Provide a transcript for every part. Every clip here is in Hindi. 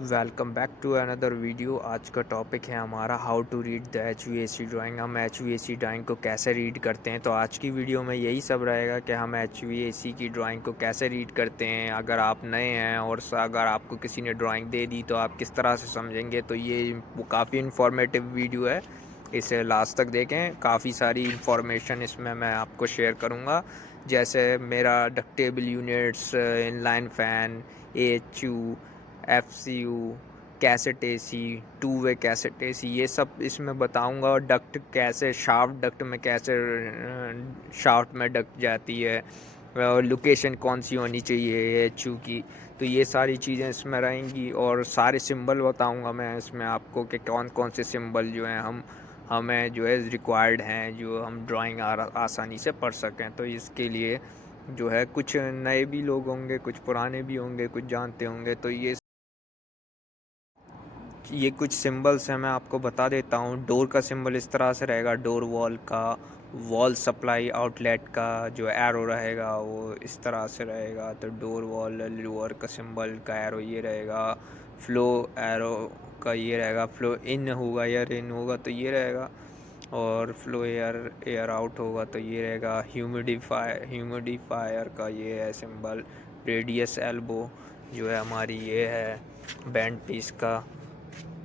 Welcome back to another video. आज का टॉपिक है हमारा how to read the HVAC drawing. हम HVAC ड्राइंग को कैसे रीड करते हैं। तो आज की वीडियो में यही सब रहेगा कि हम HVAC की ड्राइंग को कैसे रीड करते हैं। अगर आप नए हैं और अगर आपको किसी ने ड्राइंग दे दी तो आप किस तरह से समझेंगे। तो ये काफ़ी इन्फॉर्मेटिव वीडियो है, इसे लास्ट तक देखें। काफ़ी सारी इंफॉर्मेशन इसमें मैं आपको शेयर करूँगा, जैसे मेरा ductable units, inline fan, AHU, FCU, cassette AC, two way cassette AC, ये सब इसमें बताऊंगा। और डक्ट कैसे, शाफ्ट डक्ट में कैसे शाफ्ट में डक्ट जाती है, और लोकेशन कौन सी होनी चाहिए HU की। तो ये सारी चीज़ें इसमें रहेंगी और सारे सिंबल बताऊंगा मैं इसमें आपको कि कौन कौन से सिंबल जो हैं हमें जो है रिक्वायर्ड हैं, जो हम ड्राइंग आसानी से पढ़ सकें। तो इसके लिए जो है कुछ नए भी लोग होंगे, कुछ पुराने भी होंगे, कुछ जानते होंगे। तो ये कुछ सिंबल्स हैं, मैं आपको बता देता हूँ। डोर का सिंबल इस तरह से रहेगा, डोर वॉल का। वॉल सप्लाई आउटलेट का जो एरो रहेगा वो इस तरह से रहेगा। तो डोर वॉल लोअर का सिंबल का एरो ये रहेगा। फ्लो एरो का ये रहेगा। फ्लो इन होगा, एयर इन होगा तो ये रहेगा। और फ्लो एयर एयर आउट होगा तो ये रहेगा। ह्यूमिडिफायर का ये है सिंबल। रेडियस एल्बो जो है हमारी ये है बैंड पीस का।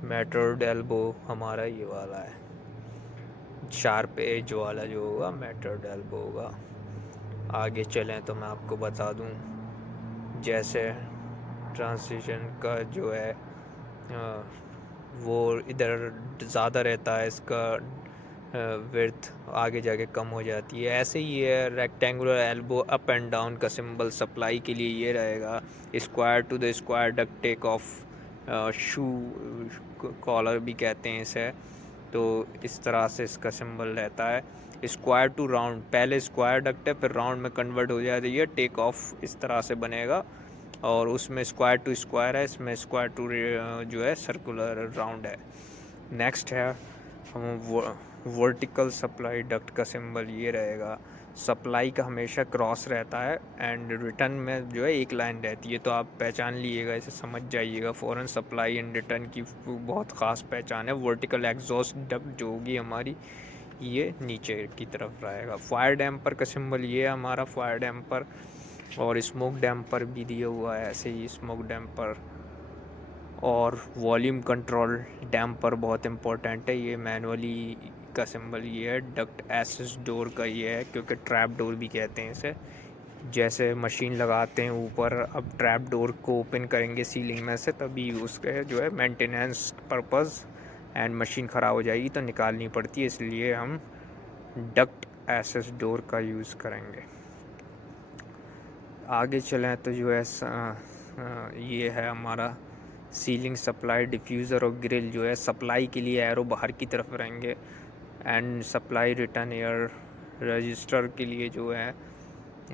मेट्रोड एल्बो हमारा ये वाला है, शार्प एज वाला जो होगा मेट्रोड एल्बो होगा। आगे चलें तो मैं आपको बता दूं, जैसे ट्रांसिशन का जो है वो इधर ज़्यादा रहता है, इसका विड्थ आगे जाके कम हो जाती है। ऐसे ही है rectangular elbow up and down का सिंबल सप्लाई के लिए ये रहेगा। Square to the square duct take off shoe collar भी कहते हैं इसे। तो इस तरह से इसका सिंबल रहता है। स्क्वायर टू राउंड, पहले स्क्वायर डक्ट है फिर राउंड में कन्वर्ट हो जाती है, टेक ऑफ इस तरह से बनेगा। और उसमें स्क्वायर टू स्क्वायर है, इसमें स्क्वायर टू जो है सर्कुलर राउंड है। नेक्स्ट है हम वर्टिकल सप्लाई डक्ट का सिंबल ये रहेगा। सप्लाई का हमेशा क्रॉस रहता है एंड रिटर्न में जो है एक लाइन रहती है। तो आप पहचान लीजिएगा, इसे समझ जाइएगा फ़ौरन। सप्लाई एंड रिटर्न की बहुत ख़ास पहचान है। वर्टिकल एग्जॉस्ट डक्ट जो होगी हमारी ये नीचे की तरफ रहेगा। फायर डैम्पर का सिंबल ये है हमारा, फायर डैम्पर। और स्मोक डैम्पर भी दिया हुआ है ऐसे ही, स्मोक डैम्पर। और वॉल्यूम कंट्रोल डैम्पर बहुत इम्पोर्टेंट है, ये मैनुअली का सिंबल ये है। डक्ट एसेस डोर का ये है, क्योंकि ट्रैप डोर भी कहते हैं इसे। जैसे मशीन लगाते हैं ऊपर, अब ट्रैप डोर को ओपन करेंगे सीलिंग में से, तभी उसके जो है मेंटेनेंस पर्पस एंड मशीन ख़राब हो जाएगी तो निकालनी पड़ती है, इसलिए हम डक्ट एसेस डोर का यूज़ करेंगे। आगे चलें तो जो है ये है हमारा सीलिंग सप्लाई डिफ्यूज़र और ग्रिल। जो है सप्लाई के लिए एरो बाहर की तरफ रहेंगे and supply return air register के लिए जो है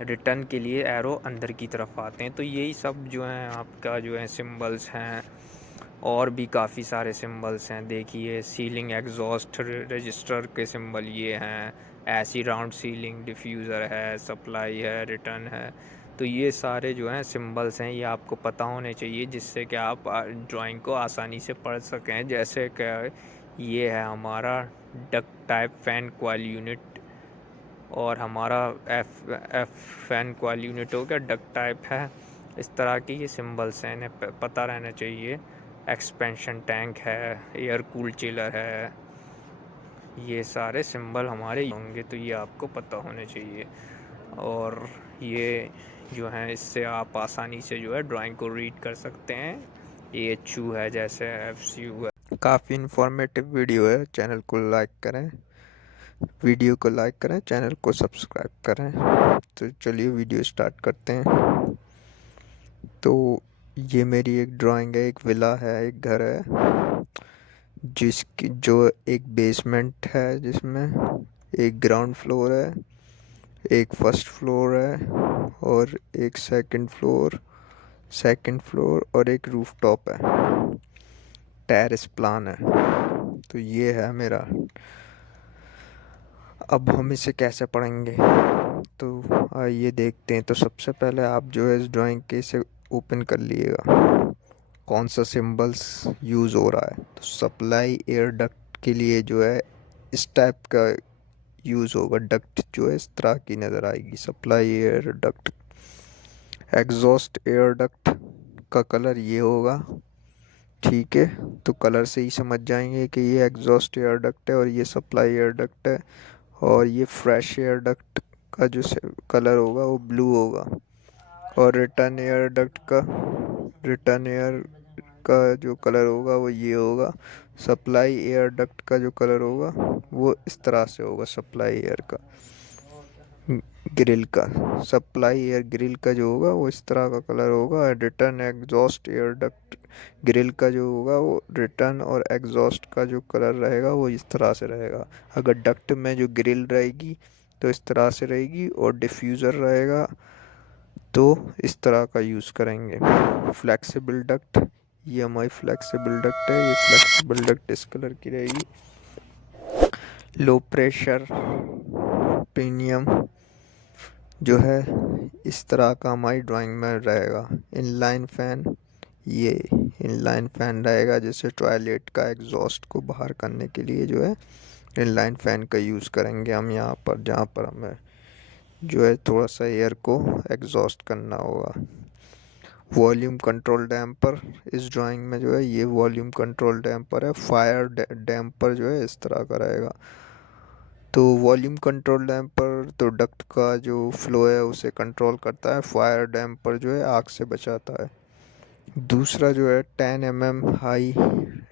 रिटर्न के लिए एरो अंदर की तरफ आते हैं। तो यही सब जो है आपका जो है सिंबल्स हैं। और भी काफ़ी सारे सिंबल्स हैं, देखिए सीलिंग एग्जॉस्ट रजिस्टर के सिंबल ये हैं। ऐसी राउंड सीलिंग डिफ्यूज़र है, सप्लाई है, रिटर्न है। तो ये सारे जो हैं सिंबल्स हैं, ये आपको पता होने चाहिए, जिससे कि आप ड्राइंग को आसानी से पढ़ सकें। जैसे कि ये है हमारा duct type fan coil unit, और हमारा एफ फैन कॉइल यूनिट हो गया, डक्ट टाइप है। इस तरह की ये सिंबल्स हैं, इन्हें पता रहना चाहिए। एक्सपेंशन टैंक है, एयर कूल चिलर है, ये सारे सिंबल हमारे होंगे, तो ये आपको पता होने चाहिए। और ये जो है इससे आप आसानी से जो है ड्राइंग को रीड कर सकते हैं। AHU है, जैसे FCU है। काफ़ी इन्फॉर्मेटिव वीडियो है, चैनल को लाइक करें, वीडियो को लाइक करें, चैनल को सब्सक्राइब करें। तो चलिए वीडियो स्टार्ट करते हैं। तो ये मेरी एक ड्राइंग है, एक विला है, एक घर है, जिसकी जो एक बेसमेंट है, जिसमें एक ग्राउंड फ्लोर है, एक फर्स्ट फ्लोर है, और एक सेकंड फ्लोर और एक रूफ टॉप है, टेरेस प्लान है। तो ये है मेरा। अब हम इसे कैसे पढ़ेंगे, तो आइए देखते हैं। तो सबसे पहले आप जो है इस ड्राइंग के इसे ओपन कर लिएगा। कौन सा सिंबल्स यूज़ हो रहा है। तो सप्लाई एयर डक्ट के लिए जो है इस टाइप का यूज़ होगा। डक्ट जो है इस तरह की नज़र आएगी, supply air duct. Exhaust air duct का कलर ये होगा। ठीक है, तो कलर से ही समझ जाएंगे कि ये एग्जॉस्ट एयर डक्ट है और ये सप्लाई एयर डक्ट है। और ये फ्रेश एयर डक्ट का जो कलर होगा वो ब्लू होगा। और रिटर्न एयर का जो कलर होगा वो ये होगा। सप्लाई एयर डक्ट का जो कलर होगा वो इस तरह से होगा। सप्लाई एयर का ग्रिल का सप्लाई एयर ग्रिल का जो होगा वो इस तरह का कलर होगा। और return exhaust air duct grill का जो होगा वो रिटर्न और एग्जॉस्ट का जो कलर रहेगा वो इस तरह से रहेगा। अगर डक्ट में जो ग्रिल रहेगी तो इस तरह से रहेगी, और डिफ्यूज़र रहेगा तो इस तरह का यूज़ करेंगे। फ्लेक्सिबल डक्ट, ये हमारी फ्लेक्सिबल डक्ट है। ये फ्लेक्सिबल डक्ट इस कलर की रहेगी। लो प्रेशर प्रीमियम जो है इस तरह का हमारी ड्राइंग में रहेगा। इनलाइन फैन, ये इनलाइन फैन रहेगा, जैसे टॉयलेट का एग्जॉस्ट को बाहर करने के लिए जो है इनलाइन फैन का यूज़ करेंगे हम यहाँ पर, जहाँ पर हमें जो है थोड़ा सा एयर को एग्जॉस्ट करना होगा। वॉल्यूम कंट्रोल डैम्पर, इस ड्राइंग में जो है ये वॉल्यूम कंट्रोल डैम्पर है। फायर डैम्पर जो है इस तरह का रहेगा। तो वॉल्यूम कंट्रोल डैम्पर तो डक्ट का जो फ्लो है उसे कंट्रोल करता है। फायर डैम्पर जो है आग से बचाता है। दूसरा जो है 10 mm high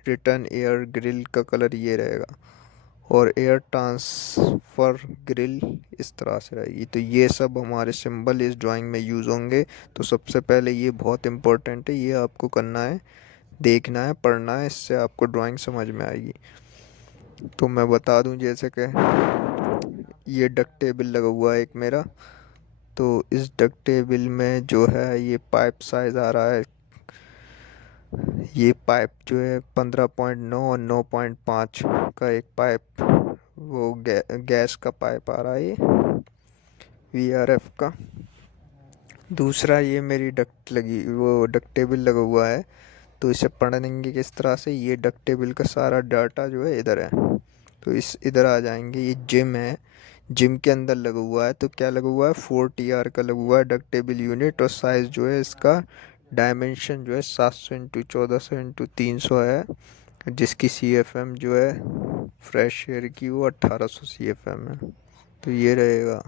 return air grill का कलर ये रहेगा। और एयर ट्रांसफ़र ग्रिल इस तरह से रहेगी। तो ये सब हमारे सिंबल इस ड्राइंग में यूज़ होंगे। तो सबसे पहले ये बहुत इम्पोर्टेंट है, ये आपको करना है, देखना है, पढ़ना है, इससे आपको ड्राइंग समझ में आएगी। तो मैं बता दूं, जैसे कि ये डक टेबल लगा हुआ है एक मेरा। तो इस डक टेबल में जो है ये पाइप साइज़ आ रहा है। ये पाइप जो है 15.9 और 9.5 का एक पाइप, वो गैस का पाइप आ रहा है, ये वीआरएफ का। दूसरा ये मेरी डक्ट लगी, वो डक टेबल लगा हुआ है। तो इसे पढ़ेंगे किस तरह से, ये डक टेबल का सारा डाटा जो है इधर है। तो इस इधर आ जाएंगे। ये जिम है, जिम के अंदर लगा हुआ है। तो क्या लगा हुआ है, 4TR का लगा हुआ है डक टेबल यूनिट। और साइज़ जो है इसका डायमेंशन जो है 700 इंटू 1400 इंटू 300 है। जिसकी CFM जो है फ्रेश एयर की वो 1800 CFM है। तो ये रहेगा।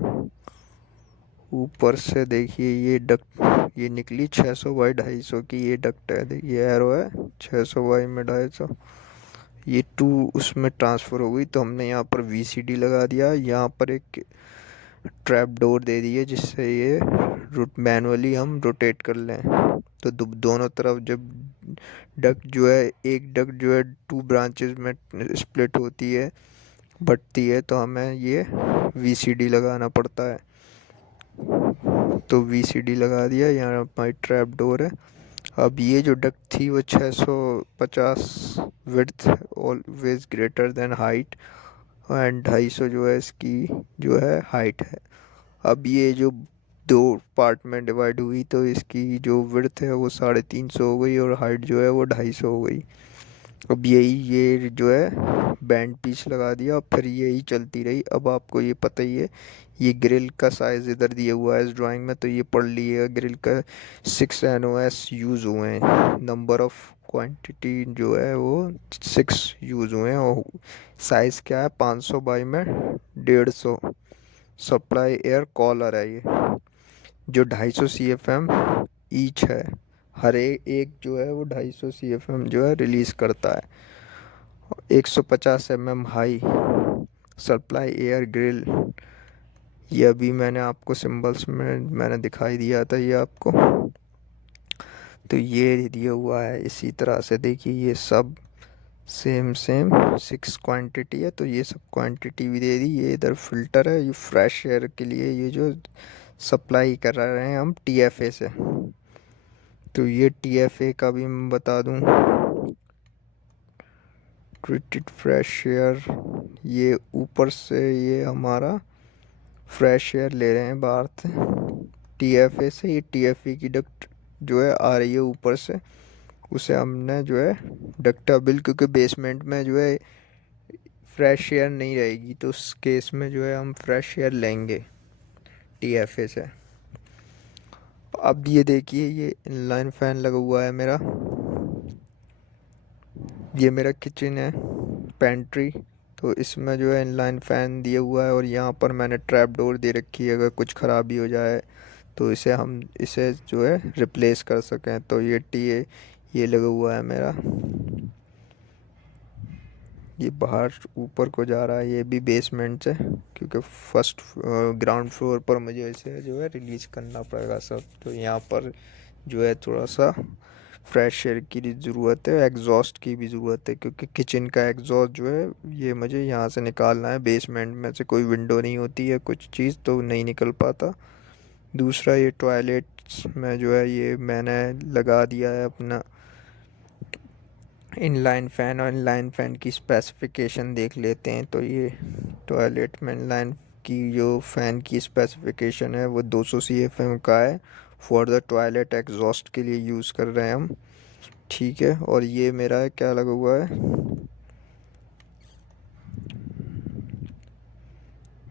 ऊपर से देखिए ये डक्ट, ये निकली 600 बाई 250 की ये डक्ट है। देखिए एरो है 600 बाई में 250। ये 2 उसमें ट्रांसफ़र हो गई, तो हमने यहाँ पर VCD लगा दिया। यहाँ पर एक ट्रैप डोर दे दी है जिससे ये मैनुअली हम रोटेट कर लें। तो दोनों तरफ जब डक्ट जो है, एक डक्ट जो है 2 ब्रांचेस में स्प्लिट होती है, बढ़ती है, तो हमें ये VCD लगाना पड़ता है। तो VCD लगा दिया। यहाँ हमारी ट्रैप डोर है। अब ये जो डक्ट थी वो 650 width, always greater than height, and 250 जो है इसकी जो है हाइट है। अब ये जो 2 पार्ट में डिवाइड हुई, तो इसकी जो विड्थ है वो 350 हो गई और हाइट जो है वो 250 हो गई। अब यही ये जो है बैंड पीस लगा दिया और फिर यही चलती रही। अब आपको ये पता ही है, ये ग्रिल का साइज़ इधर दिया हुआ है इस ड्राइंग में, तो ये पढ़ लिएगा। ग्रिल का 6 NOS यूज़ हुए हैं। नंबर ऑफ क्वांटिटी जो है वो 6 यूज़ हुए हैं। और साइज़ क्या है, 500 बाई में 150। सप्लाई एयर कॉलर है ये, जो 250 CFM ईच है। हर एक जो है वो 250 CFM जो है रिलीज़ करता है। 150 mm high supply air grill, ये अभी मैंने आपको सिंबल्स में मैंने दिखाई दिया था ये आपको। तो ये दिया हुआ है इसी तरह से। देखिए ये सब सेम 6 क्वांटिटी है। तो ये सब क्वांटिटी भी दे दी। ये इधर फिल्टर है, ये फ्रेश एयर के लिए ये जो सप्लाई कर रहे हैं हम TFA से। तो ये TFA का भी मैं बता दूं, ट्रीटेड फ्रेश एयर। ये ऊपर से ये हमारा फ्रेश एयर ले रहे हैं बाहर से TFA से। ये TFA की डक्ट जो है आ रही है ऊपर से, उसे हमने जो है डक्टेबल, क्योंकि बेसमेंट में जो है फ्रेश एयर नहीं रहेगी, तो उस केस में जो है हम फ्रेश एयर लेंगे TFA से। अब ये देखिए, ये इनलाइन फैन लगा हुआ है मेरा। ये मेरा किचन है, पेंट्री। तो इसमें जो है इनलाइन फ़ैन दिया हुआ है, और यहाँ पर मैंने ट्रैप डोर दे रखी है, अगर कुछ ख़राबी हो जाए तो इसे जो है रिप्लेस कर सकें। तो ये लगा हुआ है मेरा। ये बाहर ऊपर को जा रहा है, ये भी बेसमेंट से, क्योंकि फर्स्ट ग्राउंड फ्लोर पर मुझे इसे जो है रिलीज़ करना पड़ेगा सब। तो यहाँ पर जो है थोड़ा सा फ्रेश एयर की भी ज़रूरत है, एग्जॉस्ट की भी ज़रूरत है, क्योंकि किचन का एग्जॉस्ट जो है ये मुझे यहाँ से निकालना है। बेसमेंट में से कोई विंडो नहीं होती है कुछ चीज़, तो नहीं निकल पाता। दूसरा, ये टॉयलेट्स में जो है ये मैंने लगा दिया है अपना इनलाइन फ़ैन। और इनलाइन फ़ैन की स्पेसिफ़िकेशन देख लेते हैं। तो ये टॉयलेट में इनलाइन की जो फ़ैन की स्पेसिफ़िकेशन है वो 200 CFM का है। फॉर द टॉयलेट एग्जॉस्ट के लिए यूज़ कर रहे हैं हम, ठीक है। और ये मेरा क्या लगा हुआ है,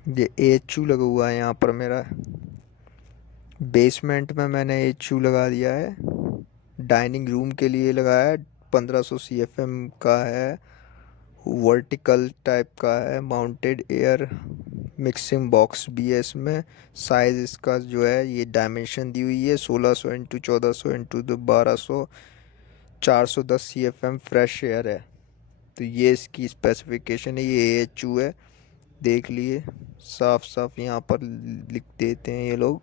ये AHU लगा हुआ है यहाँ पर मेरा। बेसमेंट में मैंने AHU लगा दिया है। डाइनिंग रूम के लिए लगाया है, 1500 CFM का है, वर्टिकल टाइप का है, माउंटेड एयर मिक्सिंग बॉक्स भी है इसमें। साइज़ इसका जो है ये डायमेंशन दी हुई है 1600 into 1400 into 1200, 410 CFM fresh air है। तो ये इसकी स्पेसिफिकेशन है, ये AHU है। देख लिए साफ साफ यहाँ पर लिख देते हैं ये लोग।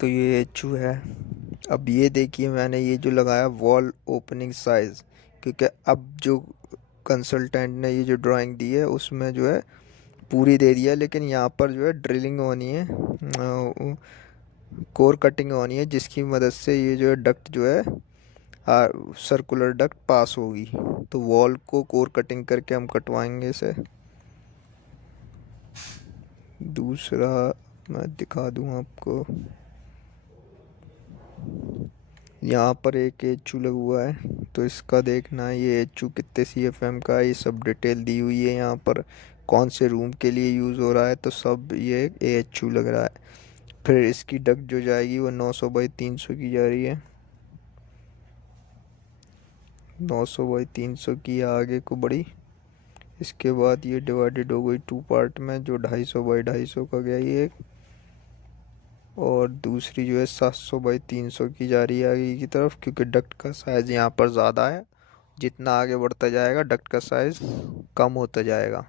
तो ये AHU है। अब ये देखिए, मैंने ये जो लगाया वॉल ओपनिंग साइज़, क्योंकि अब जो कंसल्टेंट ने ये जो ड्राइंग दी है उसमें जो है पूरी दे दिया, लेकिन यहाँ पर जो है ड्रिलिंग होनी है, कोर कटिंग होनी है, जिसकी मदद से ये जो है डक्ट जो है सर्कुलर डक्ट पास होगी। तो वॉल को कोर कटिंग करके हम कटवाएंगे इसे। दूसरा मैं दिखा दूँ आपको, यहाँ पर एक AHU लगा हुआ है, तो इसका देखना है ये AHU कितने CFM का है, ये सब डिटेल दी हुई है यहाँ पर। कौन से रूम के लिए यूज़ हो रहा है, तो सब ये AHU लग रहा है। फिर इसकी डक्ट जो जाएगी वो 900 बाई 300 की जा रही है, 900 बाई 300 की आगे को बढ़ी। इसके बाद ये डिवाइडेड हो गई 2 पार्ट में, जो 250 बाई 250 का गया ये, और दूसरी जो है 700 बाई 300 की जा रही है आगे की तरफ, क्योंकि डक्ट का साइज़ यहाँ पर ज़्यादा है। जितना आगे बढ़ता जाएगा डक्ट का साइज़ कम होता जाएगा,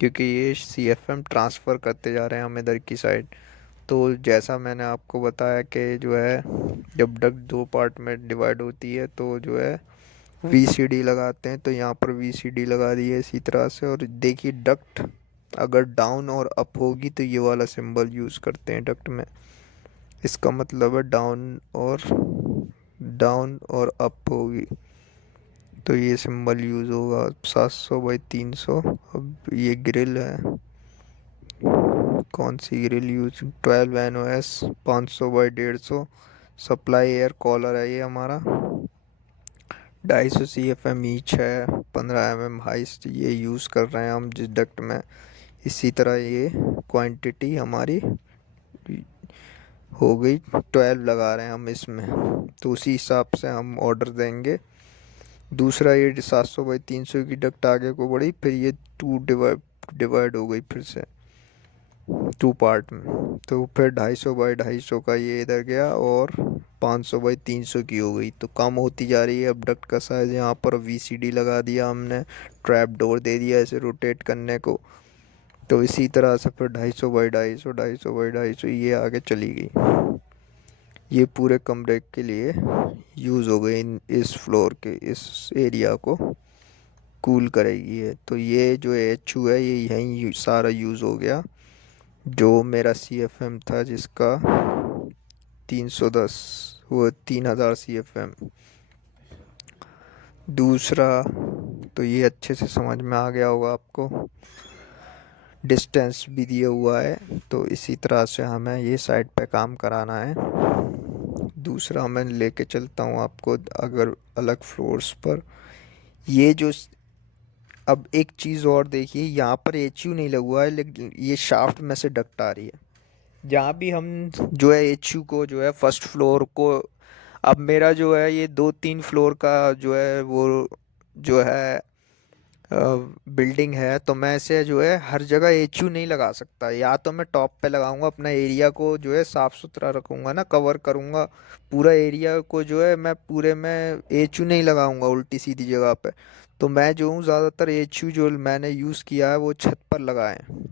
क्योंकि ये CFM ट्रांसफ़र करते जा रहे हैं हम इधर की साइड। तो जैसा मैंने आपको बताया कि जो है जब डक्ट 2 पार्ट में डिवाइड होती है तो जो है VCD लगाते हैं। तो यहाँ पर VCD लगा दी है इसी तरह से। और देखिए, डक्ट अगर डाउन और अप होगी तो ये वाला सिंबल यूज़ करते हैं डक्ट में। इसका मतलब है डाउन और अप होगी तो ये सिंबल यूज़ होगा। 700 बाई 300। अब ये ग्रिल है, कौन सी grill use, 12 NOS 500 by 150। Supply air collar है ये हमारा, 250 CFM ईच है, 15 mm हाइस्ट ये यूज़ कर रहे हैं हम जिस डक्ट में। इसी तरह ये क्वांटिटी हमारी हो गई, 12 लगा रहे हैं हम इसमें, तो उसी हिसाब से हम ऑर्डर देंगे। दूसरा, ये 700 बाई 300 की डक्ट आगे को बढ़ी, फिर ये टू डिवाइड हो गई फिर से 2 पार्ट में। तो फिर 250 बाई 250 का ये इधर गया, और 500 बाई 300 की हो गई। तो कम होती जा रही है अब डक्ट का साइज़। यहाँ पर VCD लगा दिया हमने, ट्रैप डोर दे दिया इसे रोटेट करने को। तो इसी तरह से फिर 250 बाई 250, 250 बाई 250 ये आगे चली गई। ये पूरे कमरे के लिए यूज़ हो गई, इस फ्लोर के इस एरिया को कूल करेगी ये। तो ये जो AHU है ये यहीं सारा यूज़ हो गया, जो मेरा CFM था जिसका 310, वो 3000 CFM। दूसरा, तो ये अच्छे से समझ में आ गया होगा आपको, डिस्टेंस भी दिया हुआ है। तो इसी तरह से हमें ये साइड पे काम कराना है। दूसरा मैं लेके चलता हूँ आपको अगर अलग फ्लोर्स पर। ये जो अब एक चीज़ और देखिए, यहाँ पर एचयू नहीं लगा हुआ है लेकिन ये शाफ्ट में से डक्ट आ रही है। जहाँ भी हम जो है एचयू को जो है फर्स्ट फ्लोर को, अब मेरा जो है ये 2-3 फ्लोर का जो है वो जो है बिल्डिंग है, तो मैं इसे जो है हर जगह एचयू नहीं लगा सकता। या तो मैं टॉप पे लगाऊंगा, अपना एरिया को जो है साफ सुथरा रखूंगा ना, कवर करूंगा पूरा एरिया को, जो है मैं पूरे में एचयू नहीं लगाऊंगा उल्टी सीधी जगह पे। तो मैं जो हूँ ज़्यादातर एचयू जो मैंने यूज़ किया है वो छत पर लगाए हैं।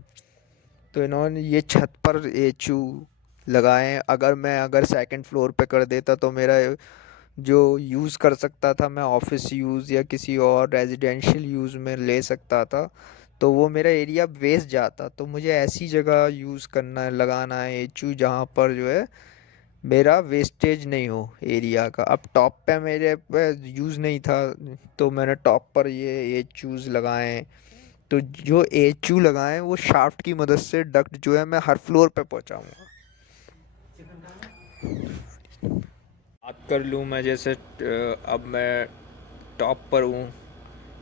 तो इन्होंने ये छत पर एचयू लगाए हैं। अगर सेकंड फ्लोर पे कर देता तो मेरा जो यूज़ कर सकता था मैं ऑफिस यूज़ या किसी और रेजिडेंशियल यूज़ में ले सकता था, तो वो मेरा एरिया वेस्ट जाता। तो मुझे ऐसी जगह यूज़ करना है, लगाना है एचयू जहाँ पर जो है मेरा वेस्टेज नहीं हो एरिया का। अब टॉप पे मेरे पे यूज़ नहीं था, तो मैंने टॉप पर ये एचयूज़ लगाए हैं। तो जो एचयू लगाए हैं वो शाफ्ट की मदद से डक्ट जो है मैं हर फ्लोर पे पहुँचाऊँगा। बात कर लूँ मैं, जैसे अब मैं टॉप पर हूँ,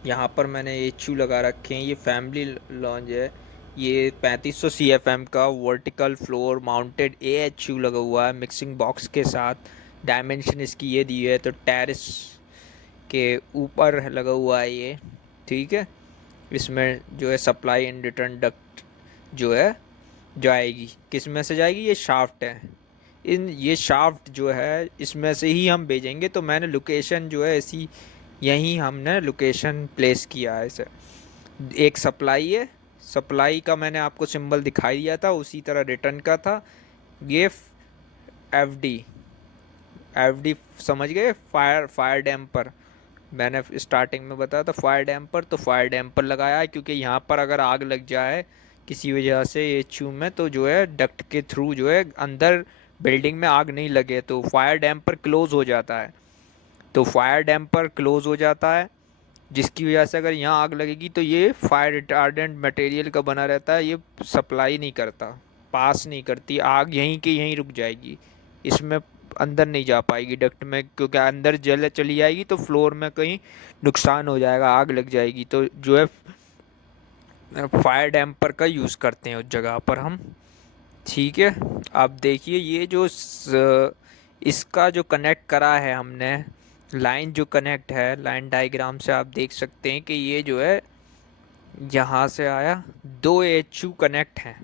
यहाँ पर मैंने एच यू लगा रखे हैं। ये फैमिली लॉन्ज है। ये 3500 CFM का वर्टिकल फ्लोर माउंटेड AHU लगा हुआ है मिक्सिंग बॉक्स के साथ। डायमेंशन इसकी ये दी है, तो टेरेस के ऊपर लगा हुआ है ये, ठीक है। इसमें जो है सप्लाई एंड रिटर्न डक्ट जो है जाएगी, किस में से जाएगी, ये शाफ्ट है। इन ये शाफ्ट जो है इसमें से ही हम भेजेंगे। तो मैंने लोकेशन जो है इसी, यहीं हमने लोकेशन प्लेस किया है इसे। एक सप्लाई है, सप्लाई का मैंने आपको सिंबल दिखाई दिया था, उसी तरह रिटर्न का था। ये FD, FD समझ गए, फायर डैम्पर। मैंने स्टार्टिंग में बताया था फायर डैम्पर, तो फायर डैम्पर लगाया है क्योंकि यहाँ पर अगर आग लग जाए किसी वजह से एचयू में, तो जो है डक्ट के थ्रू जो है अंदर बिल्डिंग में आग नहीं लगे, तो फायर डैम्पर क्लोज हो जाता है। तो फायर डैम्पर क्लोज हो जाता है, जिसकी वजह से अगर यहाँ आग लगेगी तो ये फायर रिटार्डेंट मटेरियल का बना रहता है, ये सप्लाई नहीं करता, पास नहीं करती, आग यहीं के यहीं रुक जाएगी, इसमें अंदर नहीं जा पाएगी डक्ट में, क्योंकि अंदर जल चली जाएगी तो फ्लोर में कहीं नुकसान हो जाएगा, आग लग जाएगी। तो जो है फायर डैम्पर का यूज़ करते हैं उस जगह पर हम, ठीक है। अब देखिए ये जो इसका जो कनेक्ट करा है हमने, लाइन जो कनेक्ट है, लाइन डायग्राम से आप देख सकते हैं कि ये जो है यहाँ से आया, 2 HU कनेक्ट हैं।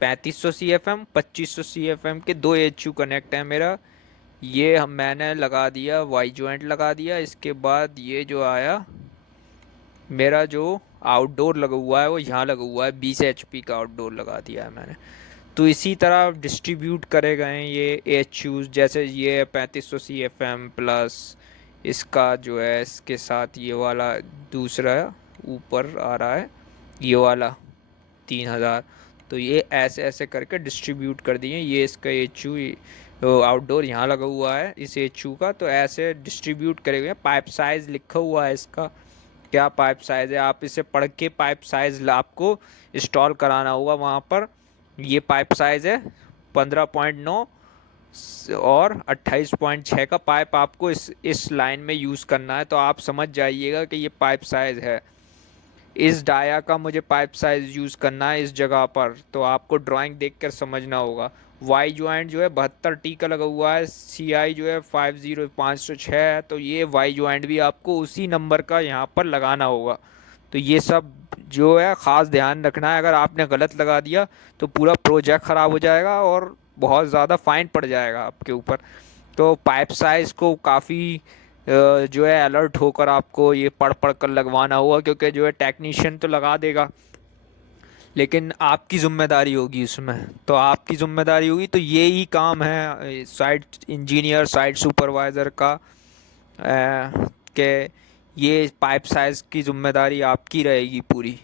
3500 CFM 2500 CFM के 2 HU कनेक्ट हैं मेरा। ये हम मैंने लगा दिया, वाई जॉइंट लगा दिया। इसके बाद ये जो आया मेरा जो आउटडोर लगा हुआ है वो यहाँ लगा हुआ है, 20 HP का आउटडोर लगा दिया है मैंने। तो इसी तरह डिस्ट्रीब्यूट करे गए हैं ये एचयूज। जैसे ये 3500 CFM प्लस इसका जो है इसके साथ ये वाला दूसरा ऊपर आ रहा है, ये वाला 3000। तो ये ऐसे ऐसे करके डिस्ट्रीब्यूट कर दिए। ये इसका एचयू आउटडोर यहाँ लगा हुआ है इस एचयू का, तो ऐसे डिस्ट्रीब्यूट करे हुए हैं। पाइप साइज़ लिखा हुआ है इसका, क्या पाइप साइज़ है, आप इसे पढ़ के पाइप साइज़ आपको इंस्टॉल कराना होगा वहाँ पर। ये पाइप साइज़ है 15.9 और 28.6 का पाइप आपको इस लाइन में यूज़ करना है। तो आप समझ जाइएगा कि ये पाइप साइज़ है। इस डाया का मुझे पाइप साइज़ यूज़ करना है इस जगह पर, तो आपको ड्राइंग देखकर समझना होगा। वाई ज्वाइंट जो है 72T का लगा हुआ है, CI जो है 50506 है, तो ये वाई ज्वाइंट भी आपको उसी नंबर का यहाँ पर लगाना होगा। तो ये सब जो है ख़ास ध्यान रखना है, अगर आपने गलत लगा दिया तो पूरा प्रोजेक्ट ख़राब हो जाएगा और बहुत ज़्यादा फाइन पड़ जाएगा आपके ऊपर। तो पाइप साइज़ को काफ़ी जो है अलर्ट होकर आपको ये पढ़ पढ़ कर लगवाना होगा, क्योंकि जो है टेक्नीशियन तो लगा देगा लेकिन आपकी ज़िम्मेदारी होगी उसमें। तो आपकी ज़िम्मेदारी होगी, तो ये ही काम है साइट इंजीनियर, साइट सुपरवाइज़र का, कि ये पाइप साइज़ की ज़िम्मेदारी आपकी रहेगी पूरी।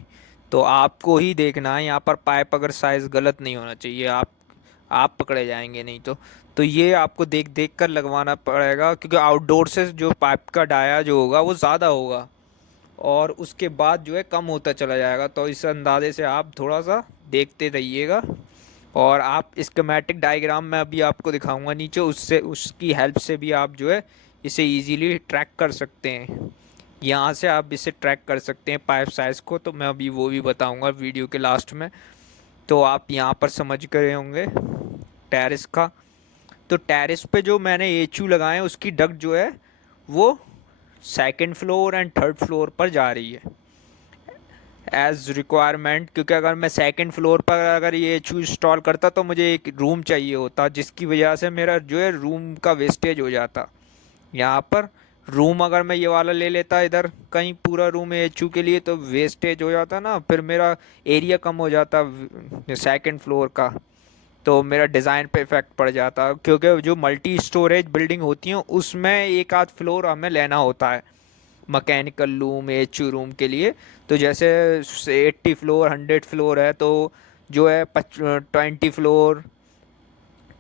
तो आपको ही देखना है यहाँ पर, पाइप अगर साइज़ गलत नहीं होना चाहिए, आप पकड़े जाएंगे नहीं तो ये आपको देख देख कर लगवाना पड़ेगा, क्योंकि आउटडोर से जो पाइप का डाया जो होगा वो ज़्यादा होगा और उसके बाद जो है कम होता चला जाएगा। तो इस अंदाजे से आप थोड़ा सा देखते रहिएगा और आप स्कीमेटिक डायग्राम में अभी आपको दिखाऊंगा नीचे, उससे उसकी हेल्प से भी आप जो है इसे इजीली ट्रैक कर सकते हैं। यहाँ से आप इसे ट्रैक कर सकते हैं पाइप साइज़ को, तो मैं अभी वो भी बताऊंगा वीडियो के लास्ट में। तो आप यहाँ पर समझ गए होंगे टेरेस का। तो टेरेस पे जो मैंने एचयू लगाए हैं उसकी डक्ट जो है वो second floor and third floor पर जा रही है एज रिक्वायरमेंट, क्योंकि अगर मैं सेकंड फ्लोर पर अगर ये एचयू इंस्टॉल करता तो मुझे एक रूम चाहिए होता, जिसकी वजह से मेरा जो है रूम का वेस्टेज हो जाता। यहाँ पर रूम अगर मैं ये वाला ले लेता इधर कहीं पूरा रूम एचयू के लिए तो वेस्टेज हो जाता ना, फिर मेरा एरिया कम हो जाता सेकंड फ्लोर का, तो मेरा डिज़ाइन पे इफेक्ट पड़ जाता। क्योंकि जो मल्टी स्टोरेज बिल्डिंग होती हैं उसमें एक आध फ्लोर हमें लेना होता है मैकेनिकल रूम एचयू रूम के लिए। तो जैसे 80 फ्लोर 100 फ्लोर है तो जो है 20 फ्लोर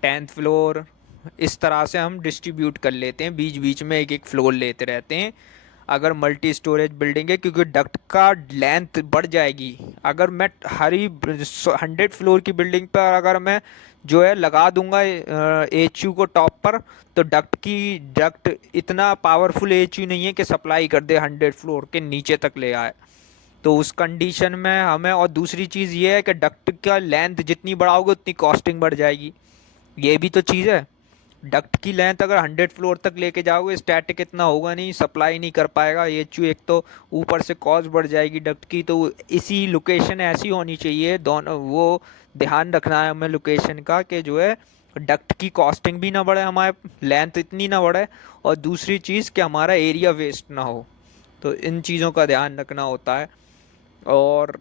10th फ्लोर इस तरह से हम डिस्ट्रीब्यूट कर लेते हैं, बीच बीच में एक एक फ्लोर लेते रहते हैं अगर मल्टी स्टोरेज बिल्डिंग है, क्योंकि डक्ट का लेंथ बढ़ जाएगी। अगर मैं हरी 100 फ्लोर की बिल्डिंग पर अगर मैं जो है लगा दूंगा एच यू को टॉप पर, तो डक्ट इतना पावरफुल एच यू नहीं है कि सप्लाई कर दे 100 फ्लोर के नीचे तक ले आए। तो उस कंडीशन में हमें, और दूसरी चीज़ ये है कि डक्ट का लेंथ जितनी बढ़ाओगे उतनी कॉस्टिंग बढ़ जाएगी, ये भी तो चीज़ है। डक्ट की लेंथ अगर 100 फ्लोर तक लेके जाओगे स्टैटिक इतना होगा नहीं, सप्लाई नहीं कर पाएगा ये चू, एक तो ऊपर से कॉस्ट बढ़ जाएगी डक्ट की। तो इसी लोकेशन ऐसी होनी चाहिए, दोनों वो ध्यान रखना है हमें लोकेशन का कि जो है डक्ट की कॉस्टिंग भी ना बढ़े, हमारे लेंथ इतनी ना बढ़े, और दूसरी चीज़ कि हमारा एरिया वेस्ट ना हो। तो इन चीज़ों का ध्यान रखना होता है। और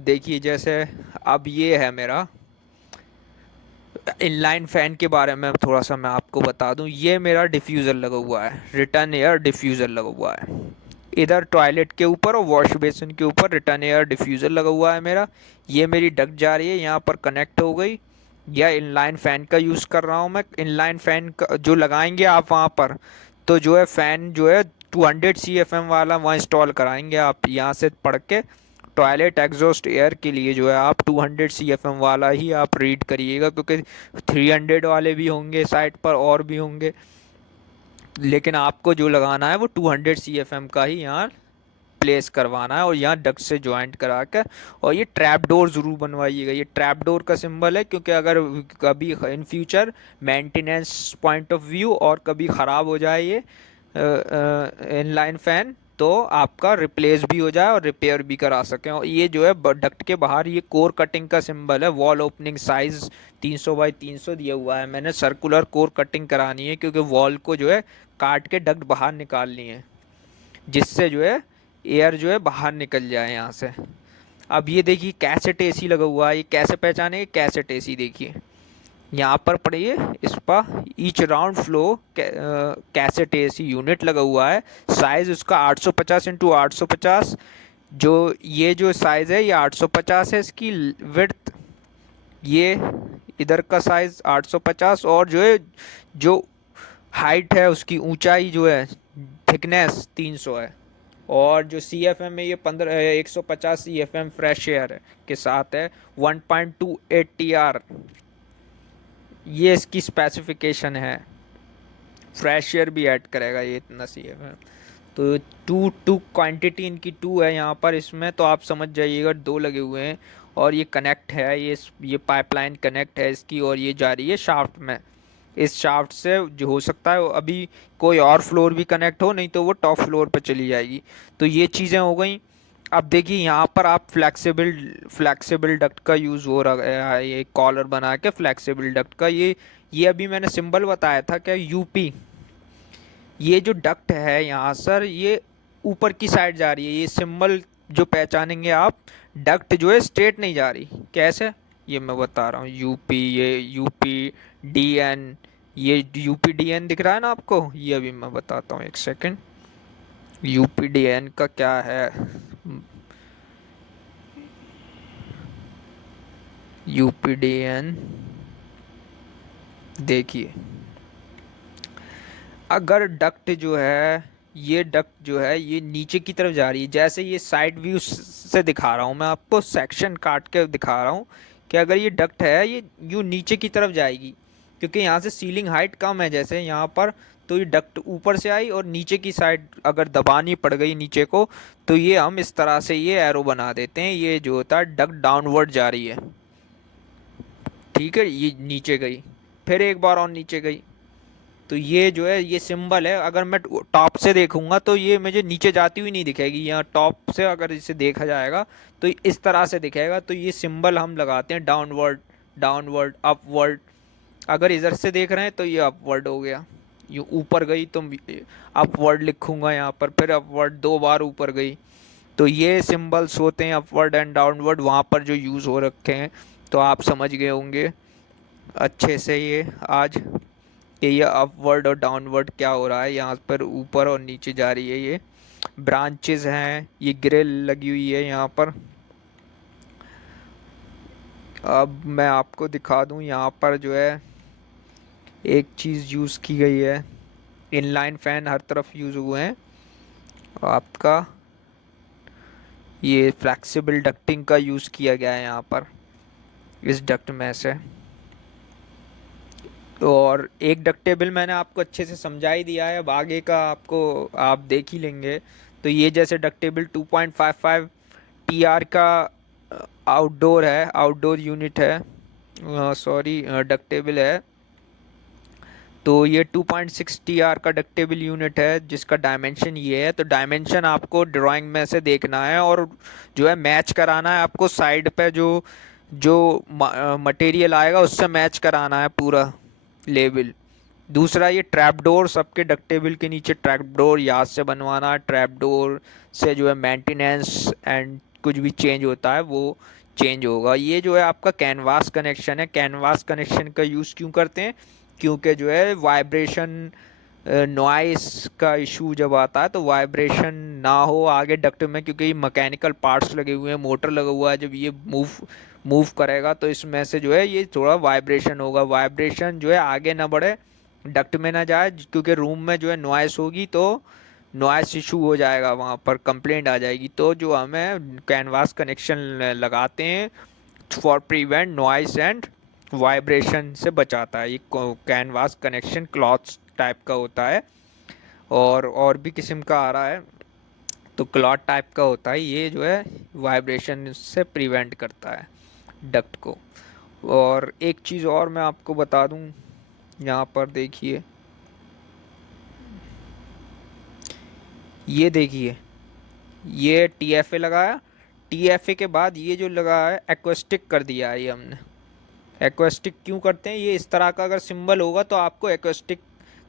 देखिए जैसे अब ये है मेरा इनलाइन फैन के बारे में थोड़ा सा मैं आपको बता दूं। ये मेरा डिफ्यूज़र लगा हुआ है, रिटर्न एयर डिफ्यूज़र लगा हुआ है इधर टॉयलेट के ऊपर और वॉश बेसिन के ऊपर रिटर्न एयर डिफ्यूज़र लगा हुआ है मेरा। ये मेरी डक्ट जा रही है यहाँ पर कनेक्ट हो गई, या इनलाइन फ़ैन का यूज़ कर रहा हूँ मैं। इनलाइन फ़ैन का जो लगाएंगे आप वहाँ पर, तो जो है फ़ैन जो है 200 CFM वाला वहाँ इंस्टॉल कराएंगे आप, यहाँ से पढ़ के टॉयलेट एग्जॉस्ट एयर के लिए जो है आप 200 CFM वाला ही आप रीड करिएगा, क्योंकि 300 वाले भी होंगे साइट पर और भी होंगे, लेकिन आपको जो लगाना है वो 200 CFM का ही यहाँ प्लेस करवाना है और यहाँ डक्ट से ज्वाइंट करा कर। और ये ट्रैप डोर ज़रूर बनवाइएगा, ये ट्रैप डोर का सिंबल है, क्योंकि अगर कभी in future maintenance point of view और कभी ख़राब हो जाए ये इनलाइन फ़ैन, तो आपका रिप्लेस भी हो जाए और रिपेयर भी करा सकें। और ये जो है डक्ट के बाहर ये कोर कटिंग का सिंबल है, वॉल ओपनिंग साइज़ 300 बाई 300 दिया हुआ है। मैंने सर्कुलर कोर कटिंग करानी है क्योंकि वॉल को जो है काट के डक्ट बाहर निकालनी है, जिससे जो है एयर जो है बाहर निकल जाए यहाँ से। अब ये देखिए कैसेट एसी लगा हुआ है, ये कैसे पहचाने कैसेट एसी, देखिए यहाँ पर पढ़िए इस पर each round flow cassette AC unit लगा हुआ है। साइज़ उसका 850 इंटू 850, जो ये जो साइज़ है ये 850 है इसकी विड्थ, ये इधर का साइज़ 850, और जो है जो हाइट है उसकी ऊंचाई जो है थिकनेस 300 है। और जो CFM है ये 150 CFM फ्रेश एयर के साथ है, 1.28 TR ये इसकी स्पेसिफिकेशन है। फ्रेश एयर भी ऐड करेगा ये इतना CFM। तो टू क्वांटिटी इनकी 2 है यहाँ पर इसमें, तो आप समझ जाइएगा 2 लगे हुए हैं। और ये कनेक्ट है, ये पाइपलाइन कनेक्ट है इसकी, और ये जा रही है शाफ्ट में। इस शाफ्ट से जो हो सकता है अभी कोई और फ्लोर भी कनेक्ट हो, नहीं तो वो टॉप फ्लोर पर चली जाएगी। तो ये चीज़ें हो गई। अब देखिए यहाँ पर आप फ्लैक्सिबल डक्ट का यूज़ हो रहा है, ये कॉलर बना के फ्लैक्सिबल डक्ट का, ये अभी मैंने सिंबल बताया था क्या यूपी। ये जो डक्ट है यहाँ सर ये ऊपर की साइड जा रही है, ये सिंबल जो पहचानेंगे आप, डक्ट जो है स्ट्रेट नहीं जा रही। कैसे, ये मैं बता रहा हूँ। यूपी, ये UPDN, ये UPDN दिख रहा है ना आपको, ये अभी मैं बताता हूँ, एक सेकंड। UPDN का क्या है, UPDN देखिए, अगर डक्ट जो है ये डक्ट जो है ये नीचे की तरफ जा रही है, जैसे ये साइड व्यू से दिखा रहा हूँ मैं आपको, सेक्शन काट के दिखा रहा हूँ कि अगर ये डक्ट है ये यूँ नीचे की तरफ जाएगी, क्योंकि यहाँ से सीलिंग हाइट कम है जैसे यहाँ पर, तो ये डक्ट ऊपर से आई और नीचे की साइड अगर दबानी पड़ गई नीचे को, तो ये हम इस तरह से ये एरो बना देते हैं, ये जो होता है डक्ट डाउनवर्ड जा रही है। ठीक है, ये नीचे गई, फिर एक बार और नीचे गई, तो ये जो है ये सिंबल है। अगर मैं टॉप से देखूंगा तो ये मुझे नीचे जाती हुई नहीं दिखेगी, यहाँ टॉप से अगर इसे देखा जाएगा तो इस तरह से दिखेगा। तो ये सिंबल हम लगाते हैं डाउनवर्ड, डाउनवर्ड, अपवर्ड। अगर इधर से देख रहे हैं तो ये अपवर्ड हो गया, ये ऊपर गई तो अपवर्ड लिखूंगा यहाँ पर, फिर अपवर्ड 2 बार ऊपर गई। तो ये सिंबल्स होते हैं अपवर्ड एंड डाउनवर्ड, वहाँ पर जो यूज़ हो रखे हैं, तो आप समझ गए होंगे अच्छे से ये आज कि ये अपवर्ड और डाउनवर्ड क्या हो रहा है, यहाँ पर ऊपर और नीचे जा रही है। ये ब्रांचेस हैं, ये ग्रिल लगी हुई है यहाँ पर। अब मैं आपको दिखा दूँ, यहाँ पर जो है एक चीज़ यूज़ की गई है, इनलाइन फैन हर तरफ यूज़ हुए हैं आपका, ये फ्लेक्सिबल डक्टिंग का यूज़ किया गया है यहाँ पर इस डक्ट में से। और एक डक्ट टेबल मैंने आपको अच्छे से समझा ही दिया है, अब आगे का आपको आप देख ही लेंगे। तो ये जैसे डक्ट टेबल 2.55 टीआर का आउटडोर है, आउटडोर यूनिट है, सॉरी डक्ट टेबल है। तो ये 2.6 टीआर का डक्टेबल यूनिट है जिसका डायमेंशन ये है। तो डायमेंशन आपको ड्राइंग में से देखना है और जो है मैच कराना है आपको, साइड पे जो जो मटेरियल आएगा उससे मैच कराना है पूरा लेवल। दूसरा, ये ट्रैप डोर, सबके डक्टेबल के नीचे ट्रैप डोर याद से बनवाना है। ट्रैप डोर से जो है मेंटेनेंस एंड कुछ भी चेंज होता है वो चेंज होगा। ये जो है आपका कैनवास कनेक्शन है। कैनवास कनेक्शन का यूज़ क्यों करते हैं? क्योंकि जो है वाइब्रेशन, नॉइस का इशू जब आता है तो वाइब्रेशन ना हो आगे डक्ट में, क्योंकि ये मैकेनिकल पार्ट्स लगे हुए हैं, मोटर लगा हुआ है, जब ये मूव मूव करेगा तो इसमें से जो है ये थोड़ा वाइब्रेशन होगा। वाइब्रेशन जो है आगे ना बढ़े, डक्ट में ना जाए, क्योंकि रूम में जो है नॉइस होगी तो नॉइस इशू हो जाएगा, वहाँ पर कंप्लेंट आ जाएगी। तो जो हमें कैनवास कनेक्शन लगाते हैं for prevent noise and vibration से बचाता है। ये कैनवास कनेक्शन क्लॉथ्स टाइप का होता है, और भी किस्म का आ रहा है, तो क्लॉथ टाइप का होता है। ये जो है वाइब्रेशन से प्रिवेंट करता है डक्ट को। और एक चीज़ और मैं आपको बता दूं, यहाँ पर देखिए, ये देखिए, ये टीएफए लगाया, टीएफए के बाद ये जो लगा है एक्वेस्टिक कर दिया है ये हमने। एक्वेस्टिक क्यों करते हैं? ये इस तरह का अगर सिंबल होगा तो आपको एक्वेस्टिक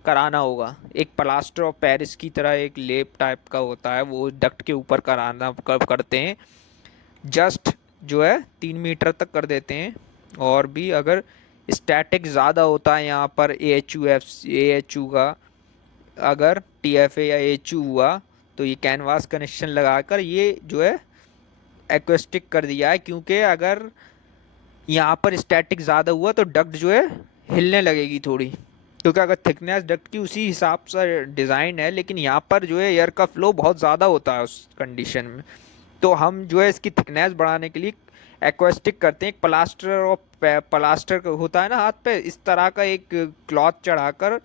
कराना होगा। एक प्लास्टर ऑफ पेरिस की तरह एक लेप टाइप का होता है, वो डक्ट के ऊपर कराना करते हैं। जस्ट जो है 3 मीटर तक कर देते हैं। और भी अगर स्टैटिक ज़्यादा होता है यहाँ पर ए एच यू का, अगर टी एफ ए या एच यू हुआ तो ये कैनवास कनेक्शन लगाकर ये जो है एक्वेस्टिक कर दिया है। क्योंकि अगर यहाँ पर स्टैटिक ज़्यादा हुआ तो डक्ट जो है हिलने लगेगी थोड़ी, क्योंकि अगर थिकनेस डक्ट की उसी हिसाब से डिज़ाइन है, लेकिन यहाँ पर जो है एयर का फ्लो बहुत ज़्यादा होता है उस कंडीशन में, तो हम जो है इसकी थिकनेस बढ़ाने के लिए एक्वेस्टिक करते हैं। एक प्लास्टर और प्लास्टर होता है ना हाथ पे, इस तरह का एक क्लॉथ चढ़ाकर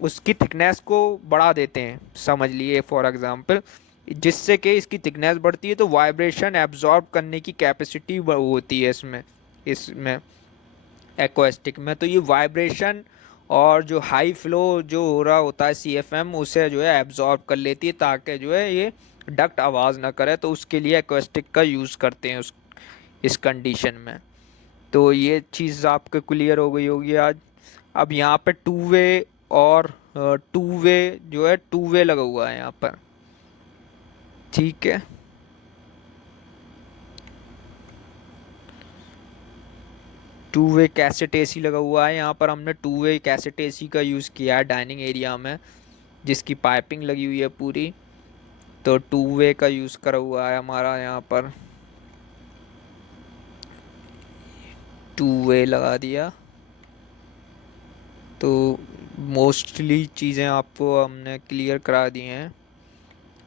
उसकी थिकनेस को बढ़ा देते हैं, समझ लिए फॉर एग्जांपल, जिससे कि इसकी थिकनेस बढ़ती है तो वाइब्रेशन एब्जॉर्ब करने की कैपेसिटी होती है इसमें एक्वेस्टिक में। तो ये वाइब्रेशन और जो हाई फ्लो जो हो रहा होता है सीएफएम, उसे जो है एब्जॉर्ब कर लेती है ताकि जो है ये डक्ट आवाज़ ना करे। तो उसके लिए एक्वेस्टिक का यूज़ करते हैं इस कंडीशन में। तो ये चीज़ आपको क्लियर हो गई होगी आज। अब यहाँ पे टू वे और टू वे जो है टू वे लगा हुआ है यहाँ पर, ठीक है। टू वे कैसेट एसी लगा हुआ है यहाँ पर, हमने टू वे कैसेट एसी का यूज़ किया है डाइनिंग एरिया में, जिसकी पाइपिंग लगी हुई है पूरी। तो टू वे का यूज़ करा हुआ है हमारा यहाँ पर, टू वे लगा दिया। तो मोस्टली चीज़ें आपको हमने क्लियर करा दी हैं।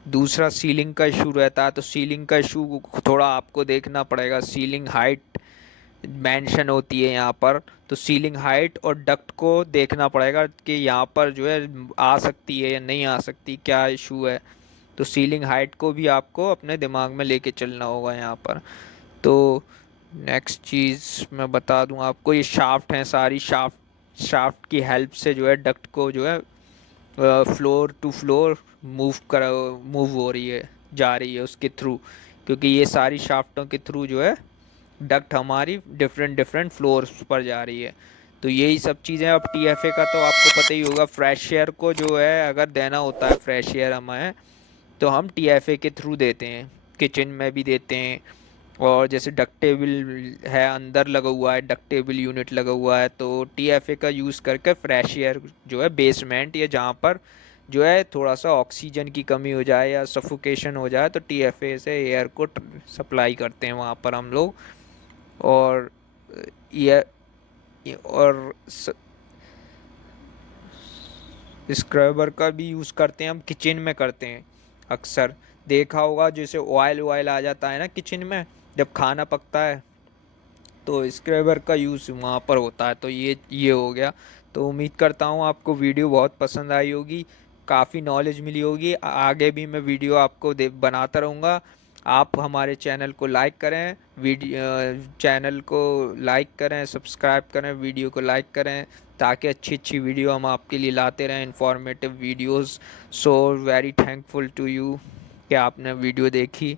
दूसरा, सीलिंग का इशू रहता है, तो सीलिंग का इशू थोड़ा आपको देखना पड़ेगा। सीलिंग हाइट मेंशन होती है यहाँ पर। तो सीलिंग हाइट और डक्ट को देखना पड़ेगा कि यहाँ पर जो है आ सकती है या नहीं आ सकती, क्या इशू है। तो सीलिंग हाइट को भी आपको अपने दिमाग में लेके चलना होगा यहाँ पर। तो नेक्स्ट चीज़ मैं बता दूँ आपको, ये शाफ्ट हैं सारी, शाफ्ट शाफ्ट की हेल्प से जो है डक्ट को जो है फ्लोर टू फ्लोर मूव हो रही है, जा रही है उसके थ्रू, क्योंकि ये सारी शाफ्टों के थ्रू जो है डक्ट हमारी डिफरेंट डिफरेंट फ्लोर्स पर जा रही है। तो यही सब चीज़ें। अब टीएफए का तो आपको पता ही होगा, फ्रेश एयर को जो है अगर देना होता है फ्रेश एयर हमें, तो हम टीएफए के थ्रू देते हैं, किचन में भी देते हैं। और जैसे डक्टेबल है, अंदर लगा हुआ है डक्टेबल यूनिट लगा हुआ है, तो टीएफए का यूज़ करके फ्रेश एयर जो है बेसमेंट या जहाँ पर जो है थोड़ा सा ऑक्सीजन की कमी हो जाए या सफोकेशन हो जाए, तो टीएफए से एयर को सप्लाई करते हैं वहाँ पर हम लोग। और ये और स्क्रबर का भी यूज़ करते हैं हम, किचन में करते हैं अक्सर। देखा होगा जैसे ऑयल ऑयल आ जाता है ना किचन में जब खाना पकता है, तो स्क्रबर का यूज़ वहाँ पर होता है। तो ये हो गया। तो उम्मीद करता हूँ आपको वीडियो बहुत पसंद आई होगी, काफ़ी नॉलेज मिली होगी। आगे भी मैं वीडियो आपको बनाता रहूँगा। आप हमारे चैनल को लाइक करें, चैनल को लाइक करें, सब्सक्राइब करें, वीडियो को लाइक करें, ताकि अच्छी अच्छी वीडियो हम आपके लिए लाते रहें, informative videos. So very thankful to you कि आपने वीडियो देखी।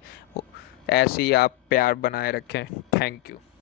ऐसे ही आप प्यार बनाए रखें। Thank you.